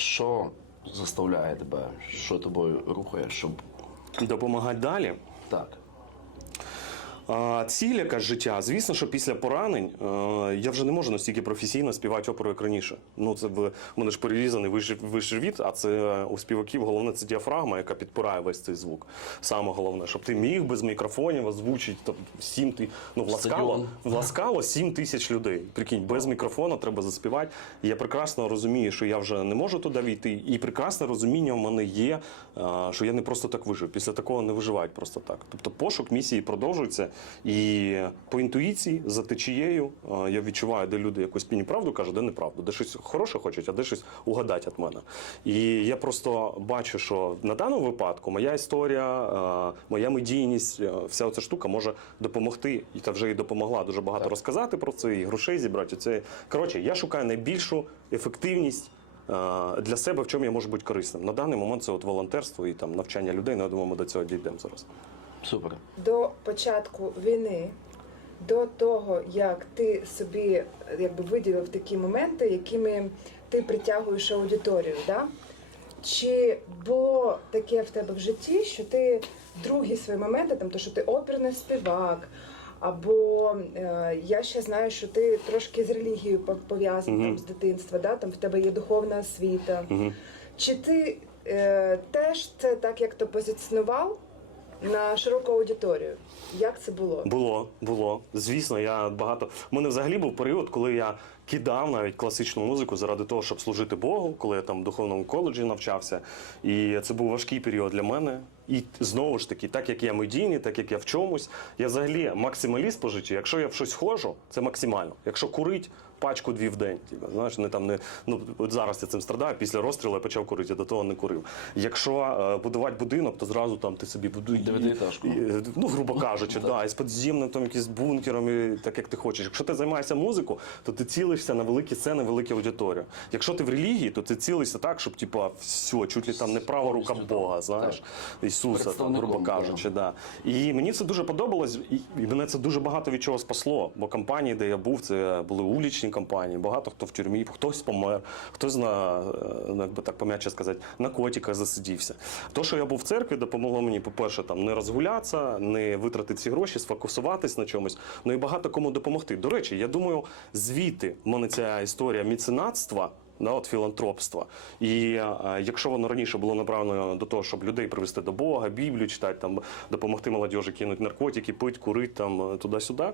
що заставляє тебе, що тобою рухає, щоб допомагати далі. Так. Ціль яка життя, звісно, що після поранень е, я вже не можу настільки професійно співати оперу, як раніше. Ну це в мене ж перерізаний вищий від, а це у співаків головне це діафрагма, яка підпирає весь цей звук. Саме головне, щоб ти міг без мікрофонів озвучити там сім ти... ну, власкало, власкало 7 тисяч людей. Прикинь, без мікрофона треба заспівати. Я прекрасно розумію, що я вже не можу туди війти, і прекрасне розуміння в мене є, е, що я не просто так вижив. Після такого не виживають просто так. Тобто пошук місії продовжується. І по інтуїції, за течією, е, я відчуваю, де люди якусь мені правду кажуть, де неправду, де щось хороше хочуть, а де щось угадать від мене. І я просто бачу, що на даному випадку моя історія, е, моя медійність, е, вся ця штука може допомогти, і та вже і допомогла дуже багато так. розказати про це, і грошей зібрати. Це коротше, я шукаю найбільшу ефективність. Для себе в чому я можу бути корисним на даний момент це от волонтерство і там навчання людей. Ну, я думаю, ми до цього дійдемо зараз. Супер. До початку війни, до того, як ти собі якби виділив такі моменти, якими ти притягуєш аудиторію. Да? Чи було таке в тебе в житті, що ти другі свої моменти, там, то, що ти опірний співак, або е, я ще знаю, що ти трошки з релігією пов'язаний mm -hmm. з дитинства, да? там в тебе є духовна освіта. Mm -hmm. Чи ти е, теж це так як то позиціонував? на широку аудиторію. Як це було? Було, було. Звісно, я багато. У мене взагалі був період, коли я кидав навіть класичну музику заради того, щоб служити Богу, коли я там в духовному коледжі навчався. І це був важкий період для мене. І знову ж таки, так як я медійний, так як я в чомусь, я взагалі максималіст по житті. Якщо я в щось хожу, це максимально. Якщо курить пачку дві в день, тобі, типу, знаєш, не там не ну от зараз я цим страдаю. Після розстрілу я почав курити, я до того не курив. Якщо е, будувати будинок, то зразу там ти собі будуєш е, ну, грубо кажучи, да, і з підземним там якісь бункером, і так як ти хочеш. Якщо ти займаєшся музикою, то ти цілий цілишся на великі сцени, великі аудиторію. Якщо ти в релігії, то ти цілишся так, щоб типа все, чуть ли там не права рука Бога, знаєш, Ісуса, там, грубо кажучи, да. І мені це дуже подобалось, і мене це дуже багато від чого спасло. Бо компанії, де я був, це були улічні компанії, багато хто в тюрмі, хтось помер, хтось на е, ну, якби так пом'яче сказати, на котіках засидівся. То, що я був в церкві, допомогло мені, по-перше, там не розгулятися, не витратити ці гроші, сфокусуватись на чомусь. Ну і багато кому допомогти. До речі, я думаю, звіти в мене ця історія міценатства. Да, от філантропства, і е, якщо воно раніше було направлено до того, щоб людей привести до Бога, Біблію читати, там допомогти молодіжі кинуть наркотики, пить, курити там е, туди-сюди.